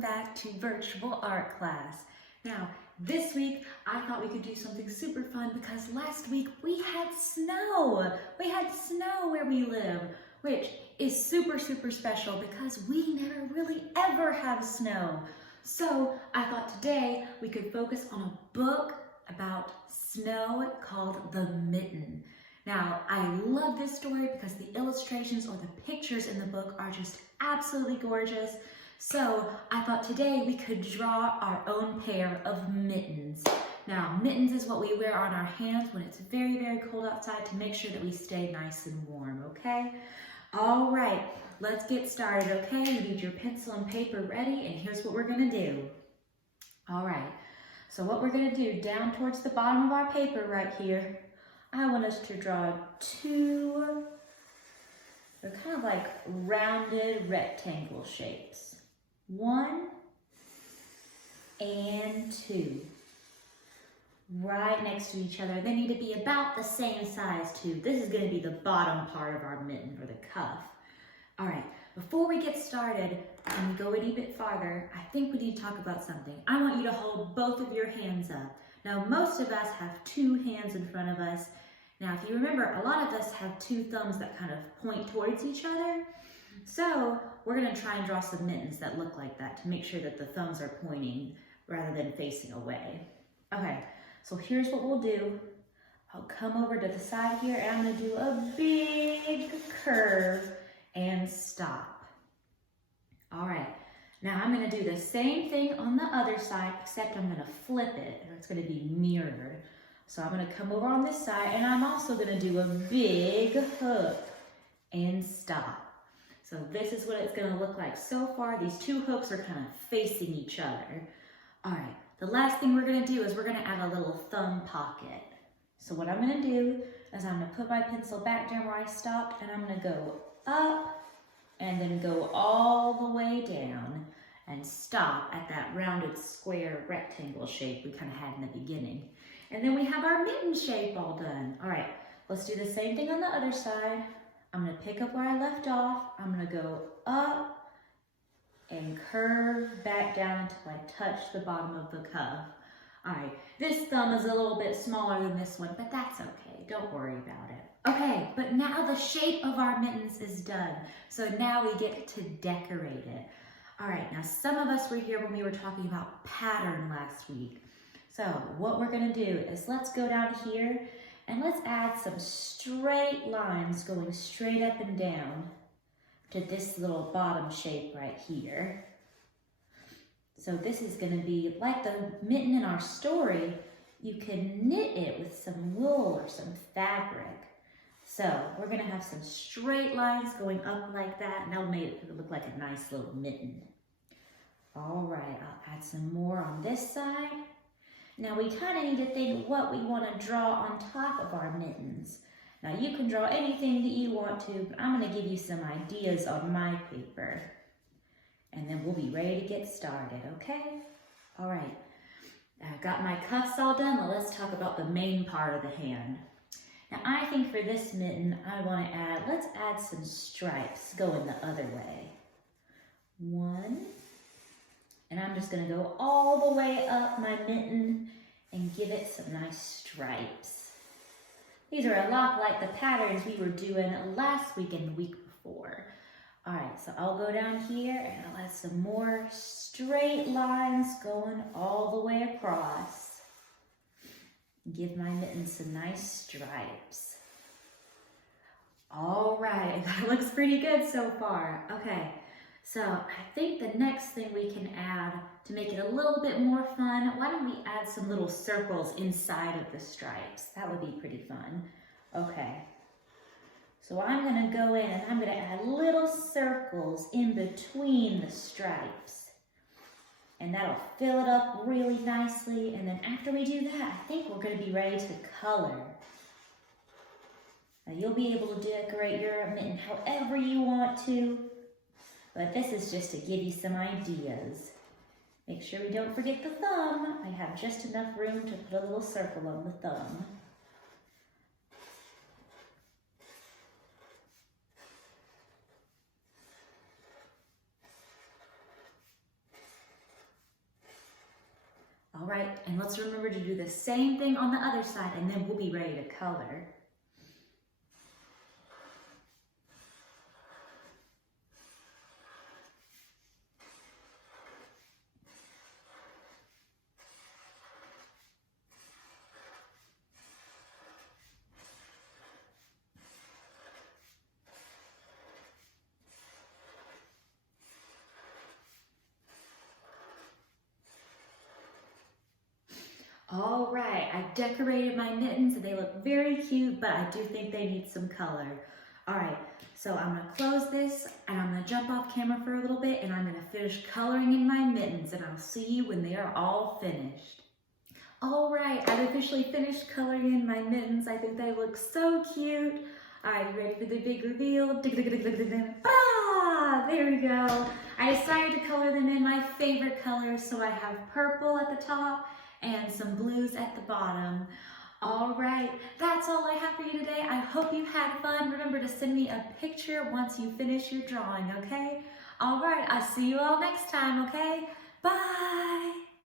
back to virtual art class. Now, this week I thought we could do something super fun because last week we had snow. We had snow where we live, which is super special because we never really ever have snow. So I thought today we could focus on a book about snow called The Mitten. Now, I love this story because the illustrations or the pictures in the book are just absolutely gorgeous. So I thought today we could draw our own pair of mittens. Now, mittens is what we wear on our hands when it's very cold outside to make sure that we stay nice and warm, okay? All right, let's get started, okay? You need your pencil and paper ready, and here's what we're gonna do. All right, so what we're gonna do, down towards the bottom of our paper right here, I want us to draw two, they're kind of like rounded rectangle shapes. 1 and 2. Right next to each other. They need to be about the same size too. This is going to be the bottom part of our mitten or the cuff. All right, before we get started and we go any bit farther, I think we need to talk about something. I want you to hold both of your hands up. Now, most of us have two hands in front of us. Now, if you remember, a lot of us have two thumbs that kind of point towards each other. So we're going to try and draw some mittens that look like that to make sure that the thumbs are pointing rather than facing away. Okay, so here's what we'll do. I'll come over to the side here and I'm going to do a big curve and stop. All right, now I'm going to do the same thing on the other side, except I'm going to flip it, or it's going to be mirrored. So I'm going to come over on this side and I'm also going to do a big hook and stop. So this is what it's going to look like so far. These two hooks are kind of facing each other. All right, the last thing we're going to do is we're going to add a little thumb pocket. So what I'm going to do is I'm going to put my pencil back down where I stopped and I'm going to go up and then go all the way down and stop at that rounded square rectangle shape we kind of had in the beginning. And then we have our mitten shape all done. All right, let's do the same thing on the other side. I'm going to pick up where I left off. I'm going to go up and curve back down until I touch the bottom of the cuff. All right, this thumb is a little bit smaller than this one, but that's okay. Don't worry about it. Okay, but now the shape of our mittens is done. So now we get to decorate it. All right, now some of us were here when we were talking about pattern last week. So what we're going to do is let's go down here and let's add some straight lines going straight up and down to this little bottom shape right here. So this is going to be like the mitten in our story. You can knit it with some wool or some fabric. So we're going to have some straight lines going up like that, and that'll make it look like a nice little mitten. All right, I'll add some more on this side. Now we kind of need to think what we want to draw on top of our mittens. Now you can draw anything that you want to, but I'm going to give you some ideas on my paper. And then we'll be ready to get started, okay? All right, I've got my cuffs all done. Now let's talk about the main part of the hand. Now I think for this mitten, let's add some stripes going the other way. 1. And I'm just going to go all the way up my mitten and give it some nice stripes. These are a lot like the patterns we were doing last week and the week before. All right, so I'll go down here and I'll add some more straight lines going all the way across. Give my mitten some nice stripes. All right, that looks pretty good so far. Okay. So I think the next thing we can add to make it a little bit more fun, why don't we add some little circles inside of the stripes? That would be pretty fun. Okay. So I'm going to go in and I'm going to add little circles in between the stripes. And that'll fill it up really nicely. And then after we do that, I think we're going to be ready to color. Now you'll be able to decorate your mitten however you want to. But this is just to give you some ideas. Make sure we don't forget the thumb. I have just enough room to put a little circle on the thumb. right, and let's remember to do the same thing on the other side, and then we'll be ready to color. All right, I decorated my mittens and they look very cute, but I do think they need some color. All right, so I'm gonna close this and I'm gonna jump off camera for a little bit and I'm gonna finish coloring in my mittens and I'll see you when they are all finished. All right, I've officially finished coloring in my mittens. I think they look so cute. All right, you ready for the big reveal? Ah, there we go. I decided to color them in my favorite colors, so I have purple at the top and some blues at the bottom. All right, that's all I have for you today. I hope you had fun. Remember to send me a picture once you finish your drawing, okay? All right, I'll see you all next time, okay? Bye.